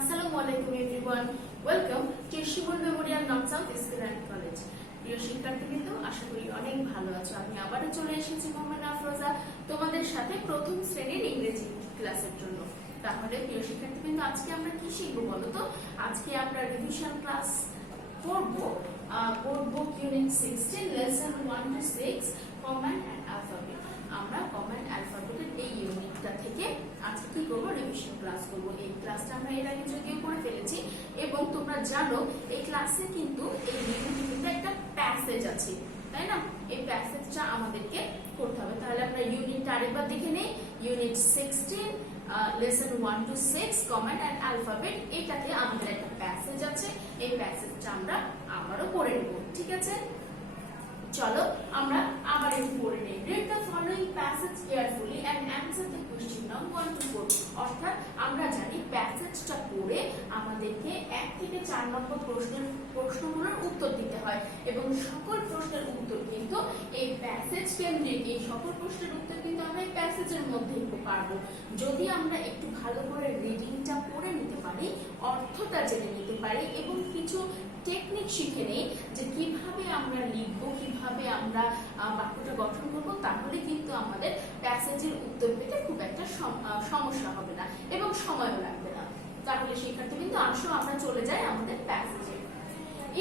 Assalamualaikum everyone. Welcome to Shibur Memorial North South School and College. প্রিয় শিক্ষার্থীবৃন্দ, আশা করি অনেক ভালো আছো। আমি আবারও চলে এসেছি মোহাম্মদ আফরোজা তোমাদের সাথে প্রথম শ্রেণীর ইংরেজি ক্লাসের জন্য। তাহলে প্রিয় শিক্ষার্থীবৃন্দ, আজকে আমরা কি শিখবো বলো তো? আজকে আমরা রিভিশন ক্লাস করবো unit 16 lesson 1 to 6 command and alphabet. আমরা কমান্ড অ্যালফাবেটের এই ইউনিটটা থেকে আজকে কি করব, রিভিশন ক্লাস করব। এই ক্লাসটা আমরা এর আগে যদিও করে ফেলেছি এবং তোমরা জানো এই ক্লাসে কিন্তু এই ইউনিটে কিন্তু একটা প্যাসেজ আছে, তাই না? এই প্যাসেজটা আমাদেরকে করতে হবে। তাহলে আমরা ইউনিটটা আরেকবার দেখে নেই। Unit 16 lesson 1 to 6 command and alphabet, এটাতে আমাদের একটা প্যাসেজ আছে। এই প্যাসেজটা আমরা আবারও পড়ে নেব, ঠিক আছে? চলো আমরা আবার একটু পড়ে নেই। Read the following passage carefully and answer the question number 1 to 4। অর্থাৎ আমরা জানি প্যাসেজটা পড়ে আমাদেরকে 1 থেকে 4 নম্বর প্রশ্নগুলোর উত্তর দিতে হয় এবং সকল প্রশ্নের উত্তর কিন্তু এই প্যাসেজ কেন্দ্রিক। এই সকল প্রশ্নের উত্তর কিন্তু আমরা এই প্যাসেজের মধ্যে পারবো যদি আমরা একটু ভালো করে রিডিংটা পড়ে নিতে পারি, অর্থটা জেনে নিতে পারি এবং কিছু টেকনিক শিখে নেই যে কিভাবে আমরা লিখবো, কিভাবে আমরা বাক্যটা গঠন করবো। তাহলে কিন্তু আমাদের প্যাসেজের উত্তর পেতে খুব একটা সমস্যা হবে না এবং সময়ও লাগবে না। তাহলে শিক্ষার্থীবৃন্দ, আসো আমরা চলে যাই আমাদের প্যাসেজে।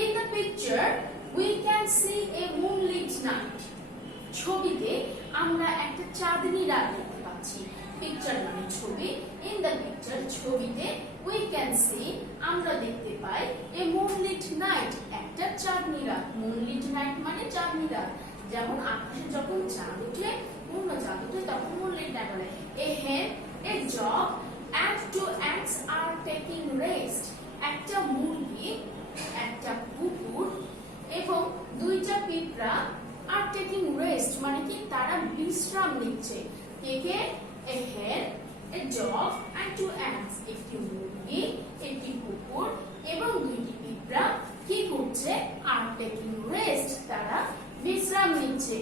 In the picture we can see a moonlit night। ছবিতে আমরা একটা চাঁদনী রাত দেখতে পাচ্ছি। পিকচার মানে ছবি। In the picture ছবিতে we can see আমরা দেখতে পাই a moonlit night একটা চাঁদনী রাত। moonlit night মানে চাঁদনী রাত। যেমন আকাশে যখন চাঁদ ওঠে, পূর্ণ চাঁদ ওঠে, তখন moonlit night বলে। A hen, a dog and 2 ants are taking rest। একটা মুরগি, একটা কুকুর এবং 2টা পিঁপড়া are taking rest মানে কি তারা বিশ্রাম নিচ্ছে। কে কে? A hen, a dog and 2 ants। একটি মুরগি, একটি কুকুর এবং 2টি পিঁপড়া কি করছে? are taking rest তারা বিশ্রাম নিচ্ছে।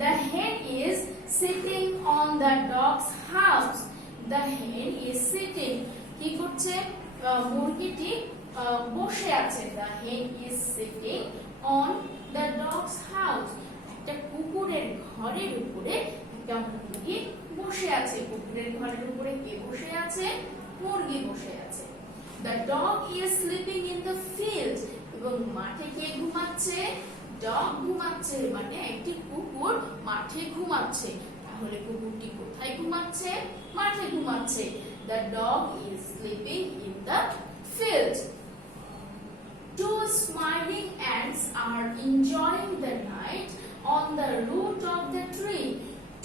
The hen is sitting on the dog's house। The hen is sitting কি করছে? মুরগিটি বসে আছে। The hen is sitting on the dog's house। একটা কুকুরের ঘরের উপরে একটা মুরগি বসে আছে। কুকুরের ঘরের উপরে কে বসে আছে? মুরগি বসে আছে। The dog is sleeping in the field। এবং মাঠে কে ঘুমাচ্ছে? ডগ ঘুমাচ্ছে মানে একটি কুকুর মাঠে ঘুমাচ্ছে। তাহলে কুকুরটি কোথায় ঘুমাচ্ছে? মাঠে ঘুমাচ্ছে। The dog is sleeping in the field। 2 smiling ants are enjoying the night on the root of the tree।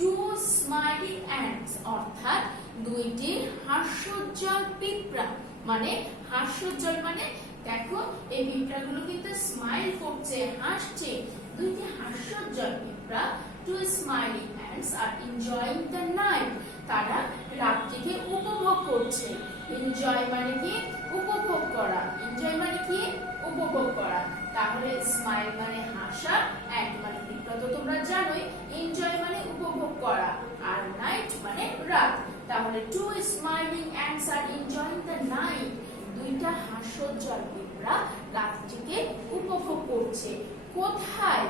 2 smiling ants অর্থাৎ 2টি হাস্যোজ্জ্বল পিঁপড়া। মানে হাস্যোজ্জ্বল মানে দেখো এই পিঁপড়াগুলো কিন্তু স্মাইল করছে, হাসছে। 2টি হাস্যোজ্জ্বল পিঁপড়া 2 smiling ants are enjoying the night তারা রাতটিকে উপভোগ করছে। এনজয় মানে কি? উপভোগ করা। এনজয় মানে কি? উপভোগ করা। তাহলে স্মাইল মানে হাসা, এন্ড মানে পিঁপড়া তো তোমরা জানোই। এনজয় মানে উপভোগ করা আর নাইট মানে রাত। তাহলে 2 smiling ants are enjoying the night 2টা হাস্যোজ্জ্বল পিঁপড়া রাতটিকে উপভোগ করছে। কোথায়?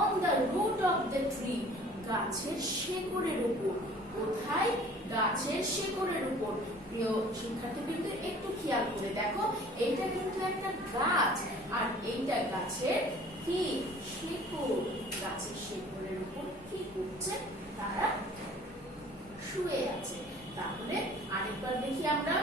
on the root of the tree গাছের শিকড়ের উপর। কোথায়? গাছের শিকড়ের উপর। প্রিয় শিক্ষার্থীবৃন্দ, একটু খেয়াল করে দেখো, এটা কিন্তু একটা গাছ আর এইটা গাছের কি শিকড়। গাছের শিকড়ের উপর কি করছে? তারা শুয়ে আছে। তাহলে আরেকবার দেখি আমরা।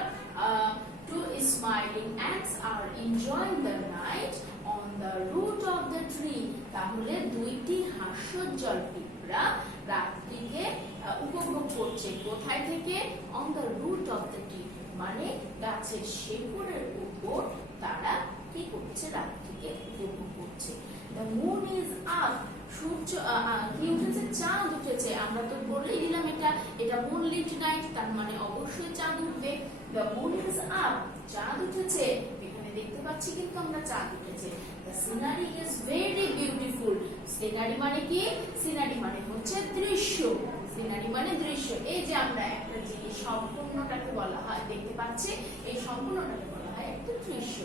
2 smiling ants are enjoying the night on the root of the tree। তাহলে 2টি হাস্যোজ্জ্বল পিঁপড়া রাতটিকে উপভোগ করছে। কোথায় থেকে? on the root of the tree মানে গাছের শিকড়ের উপর তারা কি করছে? রাতটিকে উপভোগ করছে। The moon is up সূর্য কি উঠেছে? চাঁদ উঠেছে। আমরা তো বলেই দিলাম এটা moonlit night, তার মানে অবশ্যই চাঁদ উঠবে। The moon is up চাঁদ উঠেছে। এখানে দেখতে পাচ্ছি কিন্তু আমরা চাঁদ উঠেছে। The scenery is very beautiful। Scenery মানে কি? সিনারি মানে হচ্ছে দৃশ্য। সিনারি মানে দৃশ্য। এই যে আমরা একটা জিনিস সম্পূর্ণটাকে বলা হয়, দেখতে পাচ্ছি, এই সম্পূর্ণটাকে বলা হয় একটা দৃশ্য।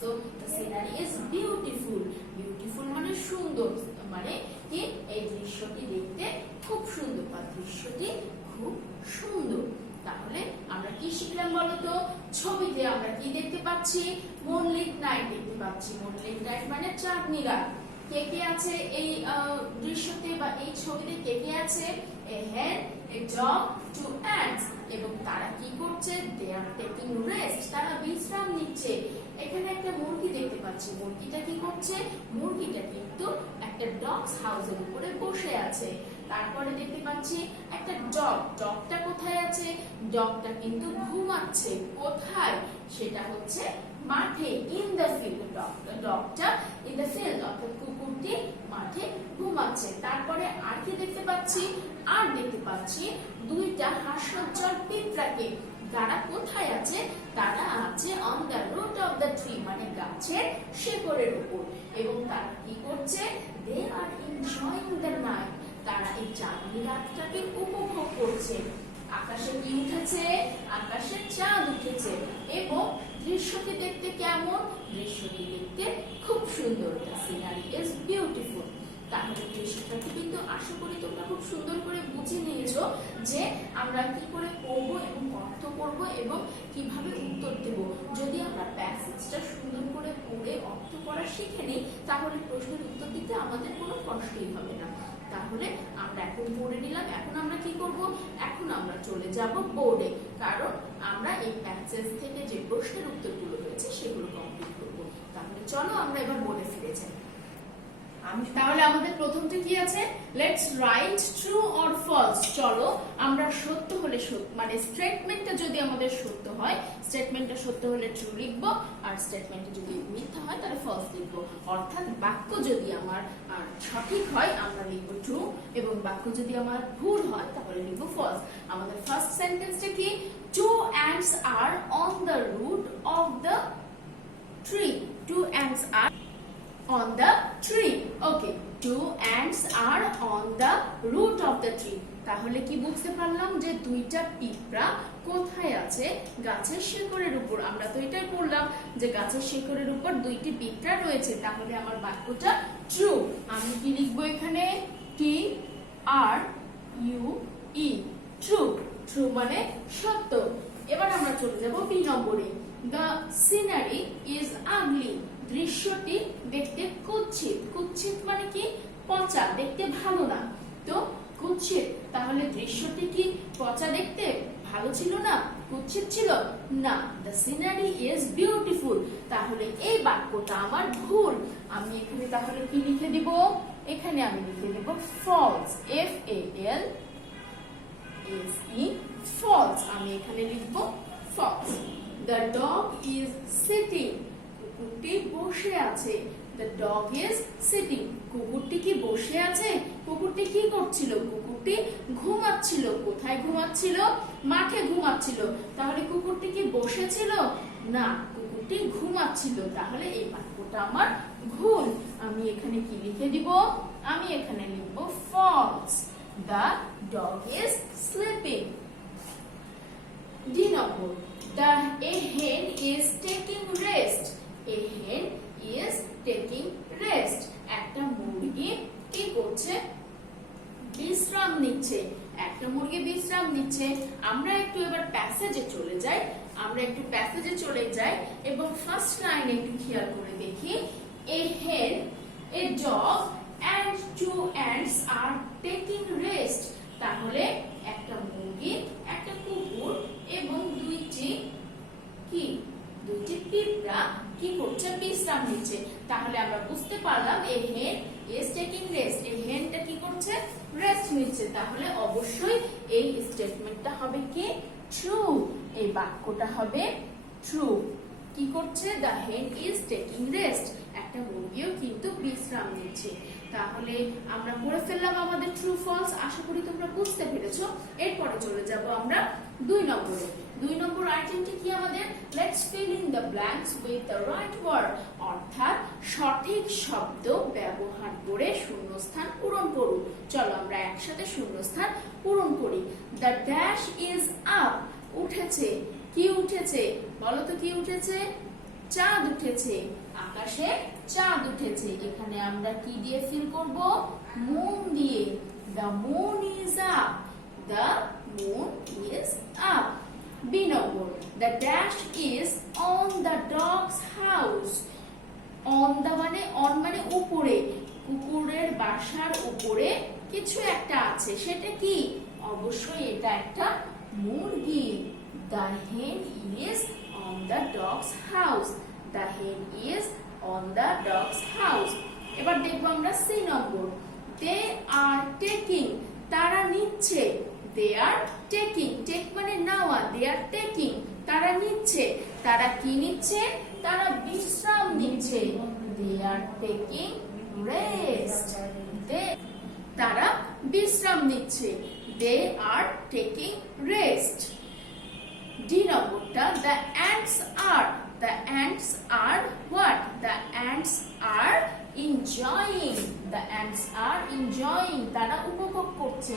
So the scenery is beautiful. Beautiful মানে সুন্দর, মানে কি এই দৃশ্যটি দেখতে খুব সুন্দর বা দৃশ্যটি খুব সুন্দর। তাহলে আমরা কি শিখলাম বলতো? ছবিতে আমরা কি দেখতে পাচ্ছি? মুনলিট নাইট দেখতে পাচ্ছি। মুনলিট নাইট মানে চাঁদনি রাত। কে কে আছে এই দৃশ্যতে বা এই ছবিতে? কে কে আছে? এ হেন, এ ডগ, টু অ্যান্টস। এবং তারা কি করছে? দে আর টেকিং রেস্ট, তারা বিশ্রাম নিচ্ছে। এখানে একটা মুরগি দেখতে পাচ্ছি। মুরগিটা কি করছে? মুরগিটা কিন্তু একটা ডগস হাউসের উপরে বসে আছে। তারপরে দেখতে পাচ্ছি একটা ডগ। ডগটা কোথায় আছে? ডগটা কিন্তু ঘুমাচ্ছে। কোথায়? সেটা হচ্ছে মাঠে, ইন দ্য ফিল্ড। ডগটা ইন দ্য ফিল্ড, অর্থাৎ কুকুরটি মাঠে ঘুমাচ্ছে। তারপরে আর কি দেখতে পাচ্ছি? আর দেখতে পাচ্ছি দুইটা হাস্যোজ্জ্বল পিঁপড়াকে। তারা কোথায় আছে? তারা আছে on the root of the tree, মানে গাছের শিকড়ের উপর। এবং তারা কি করছে? They are enjoying the night, তারা এই চাঁদনি রাতটাকে উপভোগ করছে। আকাশে কি উঠেছে? আকাশে চাঁদ উঠেছে। এবং দৃশ্যটি দেখতে কেমন? দৃশ্যটি দেখতে খুব সুন্দর। The scenery is beautiful. তাহলে দৃশ্যটাকে কিন্তু আশা করি তোমরা খুব সুন্দর করে বুঝে নিয়েছো যে আমরা কি করে পড়বো এবং অর্থ করবো এবং কিভাবে উত্তর দেব। যদি আমরা প্যাসেজটা সুন্দর করে পড়ে অর্থ করা শিখে নিই, তাহলে প্রশ্নের উত্তর দিতে আমাদের কোনো কষ্টই হবে না। তাহলে আমরা এখন পড়ে নিলাম। এখন আমরা কি করব? এখন আমরা চলে যাব বোর্ডে, কারণ আমরা এই প্যাসেজ থেকে যে প্রশ্নের উত্তরগুলো রয়েছে সেগুলো কমপ্লিট করব। তাহলে চলো আমরা এবার বোর্ডে ফিরে যাই। তাহলে আমাদের প্রথমটা কি আছে? Let's write true or false. চলো আমরা সত্য হলে মানে স্টেটমেন্টটা যদি আমাদের সত্য হয়, স্টেটমেন্টটা সত্য হলে ট্রু লিখব, আর স্টেটমেন্টটা যদি মিথ্যা হয় তাহলে ফলস লিখব। অর্থাৎ বাক্য যদি আমার সঠিক হয় আমরা লিখব ট্রু, এবং বাক্য যদি আমার ভুল হয় তাহলে লিখব ফলস। আমাদের ফার্স্ট সেন্টেন্সটা কি? Two ants are on the root of the tree. Two ants are on the tree. Okay, two ants are on the root of the tree. তাহলে কি বুঝতে পারলাম যে দুইটা পিঁপড়া কোথায় আছে? গাছের শিকড়ের উপর। আমরা তো এটাই পড়লাম যে গাছের শিকড়ের উপর দুইটি পিঁপড়া রয়েছে। তাহলে আমার বাক্যটা ট্রু। আমি কি লিখবো এখানে? T R U E, true. True মানে সত্য। এবার আমরা চলে যাব বি নম্বরে। The scenery is ugly. দৃশ্যটি দেখতে কুৎসিত। কুৎসিত মানে কি? পচা, দেখতে ভালো না। তো কুৎসিত, তাহলে দৃশ্যটি কি পচা, দেখতে ভালো ছিল না, কুৎসিত ছিল না? The scenery is beautiful. তাহলে এই বাক্যটা আমার ভুল। আমি এখানে তাহলে কি লিখে দিব? এখানে আমি লিখে দেব false, F A L S E, false। আমি এখানে লিখব false. The dog is sitting. কুকুরটি বসে আছে। The dog is sitting. কুকুরটি কি বসে আছে? কুকুরটি কি করছিল? কুকুরটি ঘুমাচ্ছিল। কোথায় ঘুমাচ্ছিল? মাঠে ঘুমাচ্ছিল। তাহলে কুকুরটি কি বসেছিল? না, কুকুরটি ঘুমাচ্ছিল। তাহলে এই বাক্যটা আমার ভুল। আমি এখানে কি লিখে দিব? আমি এখানে লিখব false. The dog is sleeping. D number. A hen is taking rest. A hen is taking rest. একটা মুরগি কি করছে? বিশ্রাম নিচ্ছে। একটা মুরগি বিশ্রাম নিচ্ছে। আমরা একটু এবার প্যাসেজে চলে যাই। এবং ফার্স্ট লাইনে একটু খেয়াল করে দেখি। A hen, a dog and two ants are taking rest. তাহলে একটা মুরগি, একটা কুকুর এবং দুইটি পিঁপড়া কি করছে? বিশ্রাম নিচ্ছে। তাহলে আমরা বুঝতে পারলাম a hen is taking rest. এই হেনটা কি করছে? রেস্ট নিচ্ছে। তাহলে অবশ্যই এই স্টেটমেন্টটা হবে কি? ট্রু। এই বাক্যটা হবে ট্রু। কি করছে? the hen is taking rest. একটা মুরগিও কিন্তু বিশ্রাম নিচ্ছে। তাহলে আমরা পড়ে ফেললাম আমাদের ট্রু ফলস। আশা করি তোমরা বুঝতে পেরেছো। এরপরে চলে যাব আমরা 2 নম্বরে। 2 নম্বর আইটেমটি কি আমাদের? Let's fill in the blanks with the right word, অর্থাৎ সঠিক শব্দ ব্যবহার করে শূন্যস্থান পূরণ করুন। চলো আমরা একসাথে শূন্যস্থান পূরণ করি। দ্য ড্যাশ ইজ আপ, উঠেছে। কি উঠেছে বলো তো? কি উঠেছে? চাঁদ উঠেছে, আকাশে চাঁদ উঠেছে। এখানে আমরা কি দিয়ে ফিল করব? মুন দিয়ে। The moon is up, the moon is up. B নম্বর, the dash is on the dog's house. On the মানে অন মানে উপরে, কুকুরের বাসার উপরে কিছু একটা আছে, সেটা কি? অবশ্যই এটা একটা মুরগি। The hen is on the dog's house. The hen is on the dog's house. এবার দেখবো আমরা সি নম্বর। They are taking, তারা নিচ্ছে। They are taking, take মানে নেওয়া। They are taking, তারা নিচ্ছে। তারা কি নিচ্ছে? তারা বিশ্রাম নিচ্ছে। They are taking rest. তারা বিশ্রাম নিচ্ছে। They are taking rest. D নম্বরটা, the ants are, the ants are what? The ants are enjoying, the ants are enjoying, তারা উপভোগ করছে।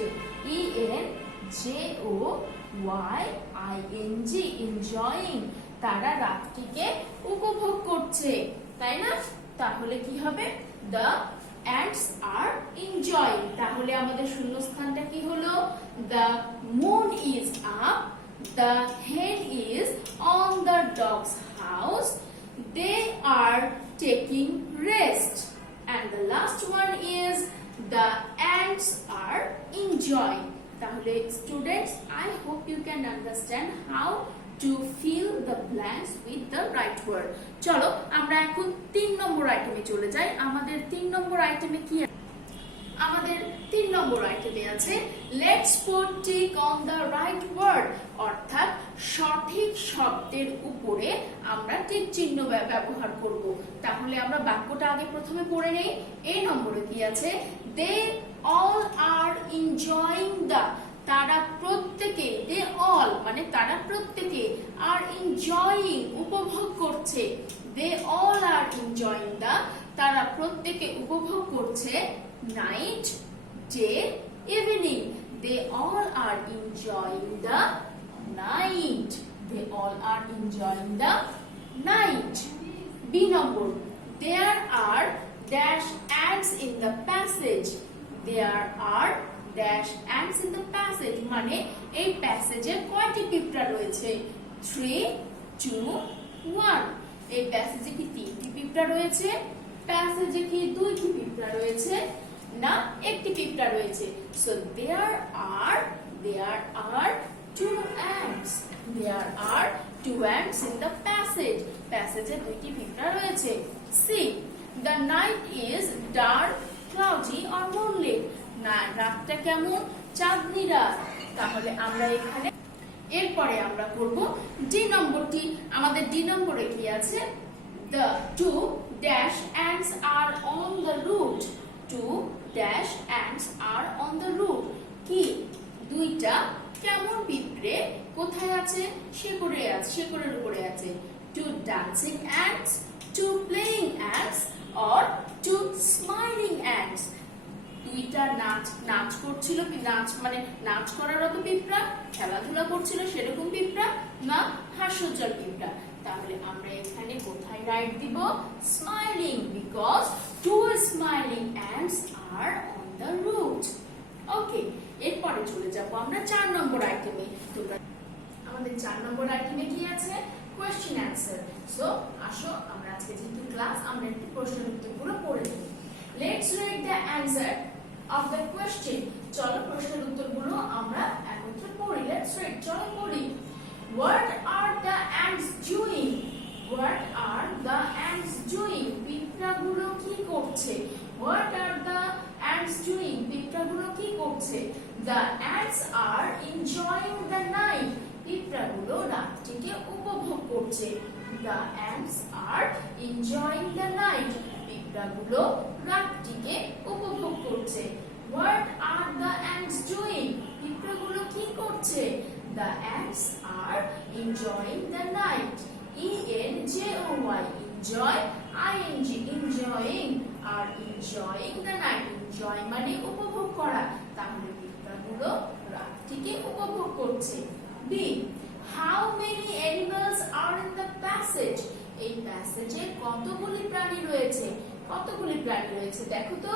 ENJOYING, enjoying, তারা রাতটিকে উপভোগ করছে, তাই না? তাহলে কি হবে? The ants are enjoying. তাহলে আমাদের শূন্যস্থানটা কি হলো? The moon is up, the hen is on the dog's house, they are taking rest, and the last one is the ants are enjoying. তাহলে students, I hope you can understand how to fill the blanks with the right word. চলো আমরা এখন 3 নম্বর আইটেমে চলে যাই। আমাদের 3 নম্বর আইটেমে কি? আমাদের 3 নম্বর আইটেমে আছে let's put tick on the right word, অর্থাৎ সঠিক শব্দের উপরে আমরা টিক চিহ্ন ব্যবহার করব। তাহলে আমরা বাক্যটা আগে প্রথমে পড়ে নেই। এই নম্বরে কি আছে? They all are enjoying the, তারা প্রত্যেকে, দে অল মানে তারা প্রত্যেকে, আর এনজয়িং উপভোগ করছে। They all are enjoying the, তারা প্রত্যেকে উপভোগ করছে night, day, evening. They all are enjoying the night. They all are enjoying the night. B number, there are dash ants in the passage. There are dash ants in the passage, মানে এই প্যাসেজে কয়টি পিঁপড়া রয়েছে? 3, 2, 1. এই প্যাসেজে কি 3টি পিঁপড়া রয়েছে? প্যাসেজে কি 2টি পিঁপড়া রয়েছে? না, একটি পিঁপড়া রয়েছে। So there are 2 ants. There are 2 ants in the passage. প্যাসেজে 2টি পিঁপড়া রয়েছে। C, the night is dark, cloudy or moonlit. না, রাতটা কেমন? চাঁদনি রাত। তাহলে আমরা এখানে এরপরে আমরা করব ডি নম্বরটি। আমাদের ডি নম্বরে কি আছে? The 2 dash ants are on the route. 2 dash ants are on the route. কি? 2টা কেমন পিঁপড়ে কোথায় আছে? শেকড়ে আছে, শেকড়ের উপরে আছে। 2 dancing ants, 2 playing ants or 2 smiling ants. 2টা নাচ করছিল, নাচ মানে নাচ করার মতো পিঁপড়া, খেলাধুলা করছিল সেরকম পিঁপড়া, না হাস্যোজ্জ্বল পিঁপড়া। তাহলে আমরা এখানে কোথায় রাইট দিব? Smiling, because 2 smiling ants are on the route. ওকে, এরপরে চলে যাব আমরা 4 নম্বর আইটেমে। আমাদের 4 নম্বর আইটেমে কি আছে? Question answer. সো আসো আমরা আজকে যেহেতু ক্লাস, আমরা একটু প্রশ্নের উত্তরগুলো পড়ে নেব। Let's read the answer of the question. চলো প্রশ্নের উত্তরগুলো আমরা একত্রে পড়ি। লেটস রিড, চলো পড়ি। What are the ants doing? What are the ants doing? পিঁপড়াগুলো কি করছে? What are the ants doing? পিঁপড়াগুলো কি করছে? The ants are enjoying the night. পিঁপড়াগুলো রাতটিকে উপভোগ করছে। The ants are enjoying the night. পিঁপড়াগুলো রাতটিকে উপভোগ করছে। What are the ants doing? পিঁপড়াগুলো কি করছে? The ants are enjoying the night. enjoy ing enjoying R enjoying the night enjoy মানে উপভোগ করা তাহলে পিঁপড়াগুলো রাতটিকে উপভোগ করছে B how many animals are in the passage এই প্যাসেজে কতগুলি প্রাণী রয়েছে দেখো তো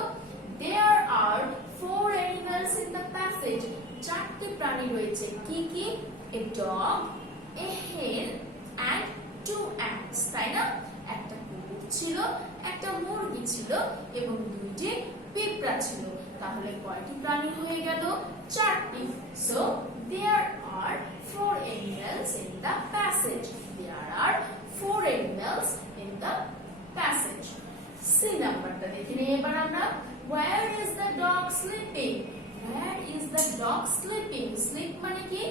there are 4 animals in the passage চারটি প্রাণী রয়েছে কি কি a dog a hen and 2 ants তাই না একটা কুকুর ছিল একটা মুরগি ছিল এবং দুইটি পিঁপড়া ছিল তাহলে কয়টি প্রাণী হয়ে গেল চারটি so there are 4 animals in the passage there are 4 animals in the passage C নাম্বারটা দেখে নেই এবার আমরা where is the dog sleeping where is the dog sleeping sleep মানে কি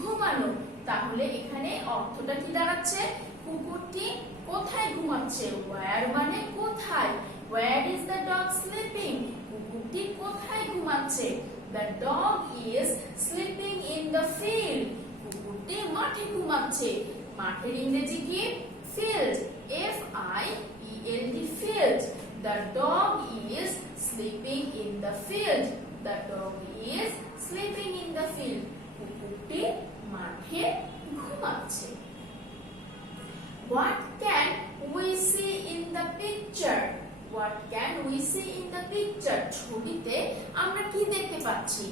ঘুমানো তাহলে এখানে অর্থটা কি দাঁড়াচ্ছে কুকুরটি কোথায় ঘুমাচ্ছে where মানে কোথায় where is the dog sleeping কুকুরটি কোথায় ঘুমাচ্ছে the dog is sleeping in the field কুকুরটি মাঠে ঘুমাচ্ছে মাঠের ইংরেজি কি field f i e l d field the dog is sleeping in the field the dog is sleeping in the field কুকুরটি মাঠে ঘুমাচ্ছে what can we see in the picture what can we see in the picture ছবিতে আমরা কি দেখতে পাচ্ছি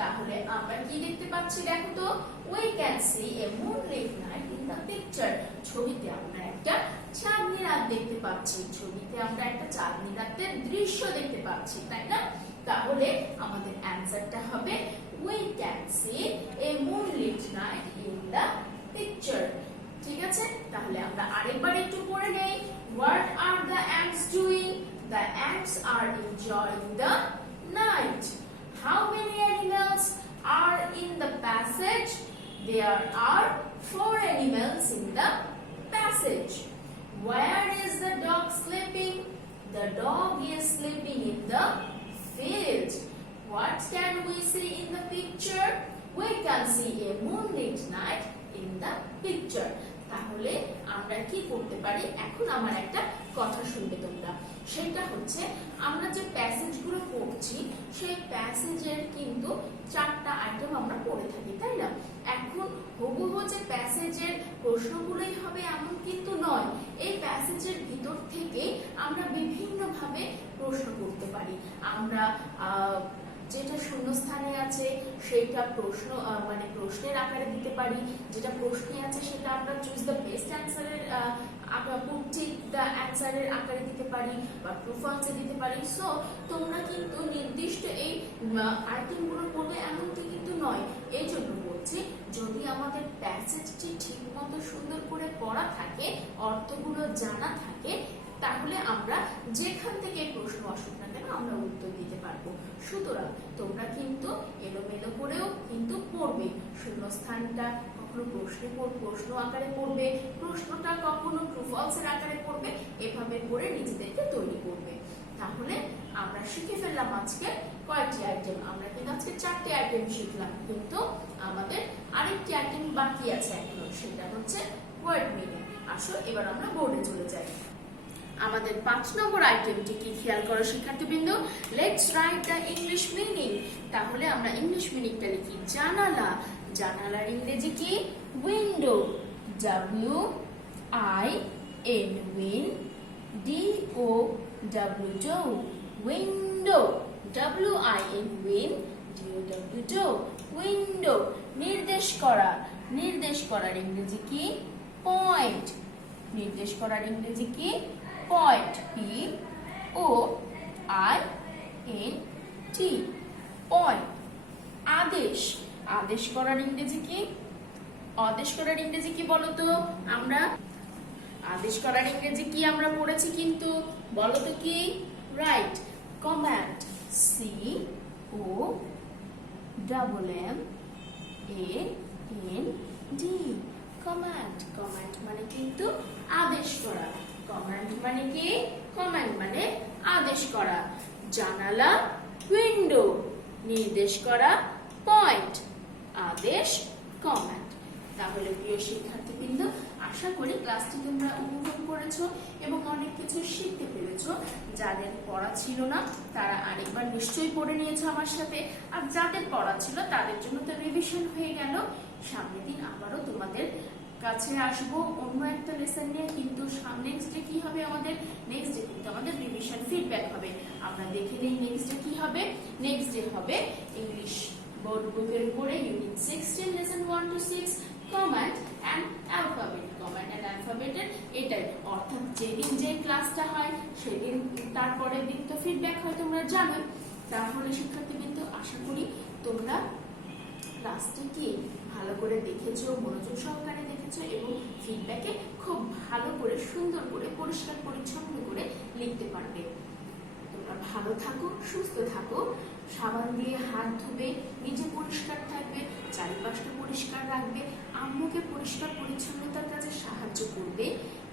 তাহলে আমরা কি দেখতে পাচ্ছি দেখো তো we can see a moonlit night in the picture ছবিতে আমরা একটা চাঁদনি রাত দেখতে পাচ্ছি ছবিতে আমরা একটা চাঁদনি রাতের দৃশ্য দেখতে পাচ্ছি তাই না তাহলে আমাদের অ্যানসারটা হবে we can see a moonlit night in the picture ঠিক আছে তাহলে আমরা আরেকবার একটু পড়ে নেই what are the ants doing the ants are enjoying the night how many animals are in the passage there are 4 animals in the passage where is the dog sleeping the dog is sleeping in the field what can we see in the picture we can see a moonlit night in the picture তাহলে আমরা কি করতে পারি এখন আমার একটা কথা শুনবে তোমরা সেটা হচ্ছে আমরা যে প্যাসেজগুলো পড়ছি সেই প্যাসেজের কিন্তু চারটা আইটেম আমরা পড়ে থাকি তাই না এখন হুবহু যে প্যাসেজের প্রশ্নগুলোই হবে এমন কিন্তু নয় এই প্যাসেজের ভিতর থেকে আমরা বিভিন্ন ভাবে প্রশ্ন করতে পারি আমরা যেটা শূন্যস্থানে আছে সেটা প্রশ্ন মানে প্রশ্নের আকারে দিতে পারি যেটা প্রশ্নে আছে সেটা আমরা চুজ দ্য বেস্ট অ্যানসারের অ্যানসারের আকারে দিতে পারি বা ট্রু ফলসে দিতে পারি সো তোমরা কিন্তু নির্দিষ্ট এই আইটেমগুলো পড়বে এমনটি কিন্তু নয় এই জন্য বলছি যদি আমাদের প্যাসেজটি ঠিক মতো সুন্দর করে পড়া থাকে অর্থগুলো জানা থাকে তাহলে আমরা যেখান থেকে প্রশ্ন আসুক না কেন আমরা উত্তর দিতে পারবো সুতরাং তোমরা কিন্তু এলোমেলো করেও কিন্তু পড়বে শূন্যস্থানটা কখনো প্রশ্ন আকারে পড়বে প্রশ্নটা কখনো ট্রু ফলসের আকারে পড়বে এভাবে করে নিজেদেরকে তৈরি করবে তাহলে আমরা শিখে ফেললাম আজকে কয়টি আইটেম আমরা কিন্তু আজকে 4টি আইটেম শিখলাম কিন্তু আমাদের আরেকটি আইটেম বাকি আছে এখনো সেটা হচ্ছে ওয়ার্ড মিনিং আসো এবার আমরা বোর্ডে চলে যাই আমাদের 5 নম্বর আইটেমটি কি খেয়াল করো শিক্ষার্থীবৃন্দ let's write the English meaning তাহলে আমরা ইংলিশ মিনিংটা লিখি জানালা জানালার ইংরেজি কি window W I N win D O W do window W I N win D O W do window নির্দেশ করার ইংরেজি কি পয়েন্ট নির্দেশ করার ইংরেজি কি point P O I N T point আদেশ করার ইংরেজি কি বলতো আমরা আদেশ করার ইংরেজি কি আমরা পড়েছি কিন্তু বলতো কি right command C O M A N D command মানে কিন্তু আদেশ করা কমান্ড মানে কি কমান্ড মানে আদেশ করা জানালা উইন্ডো নির্দেশ করা পয়েন্ট আদেশ কমান্ড তাহলে প্রিয় শিক্ষার্থীবৃন্দ আশা করি ক্লাসটি তোমরা উপভোগ করেছো এবং অনেক কিছু শিখতে পেরেছো। যাদের পড়া ছিল না তারা আরেকবার নিশ্চয়ই পড়ে নিয়েছো আমার সাথে, আর যাদের পড়া ছিল তাদের জন্য তো রিভিশন হয়ে গেল। সামনের দিন আবারও তোমাদের কাছে আসবো অন্য একটা লেসন নিয়ে, কিন্তু নেক্সট ডে কি হবে আমাদের, নেক্সট ডে কিন্তু আমাদের রিভিশন ফিডব্যাক হবে। আমরা দেখে নিই নেক্সট ডে কি হবে। নেক্সট ডে হবে ইংলিশ বোর্ড বুকের উপরে unit 16 lesson 1 to 6 command and alphabet. Command and অ্যালফাবেটের এটাই, অর্থাৎ যেদিন যে ক্লাসটা হয় সেদিন তারপরের দিন তো ফিডব্যাক হয় তোমরা জানোই। তাহলে শিক্ষার্থীবৃন্দ আশা করি তোমরা ক্লাসটি কি ভালো করে দেখেছো, মনোযোগ সহকারে দেখেছো এবং ফিডব্যাকে খুব ভালো করে সুন্দর করে পরিষ্কার পরিচ্ছন্ন করে লিখতে পারবে। তোমরা ভালো থাকো, সুস্থ থাকো, সাবান দিয়ে হাত ধুবে, নিজে পরিষ্কার থাকবে, চারিপাশটা পরিষ্কার রাখবে, আম্মুকে পরিষ্কার পরিচ্ছন্নতার কাজে সাহায্য করবে,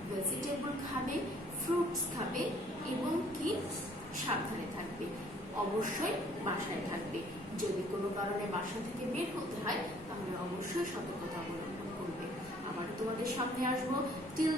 ভেজিটেবল খাবে, ফ্রুটস খাবে এবং কি সাবধানে থাকবে। অবশ্যই বাসায় থাকবে। যদি কোনো কারণে বাসা থেকে বের হতে হয় তাহলে অবশ্যই সতর্কতা অবলম্বন করবে। আবার তোমাদের সামনে আসবো। টিল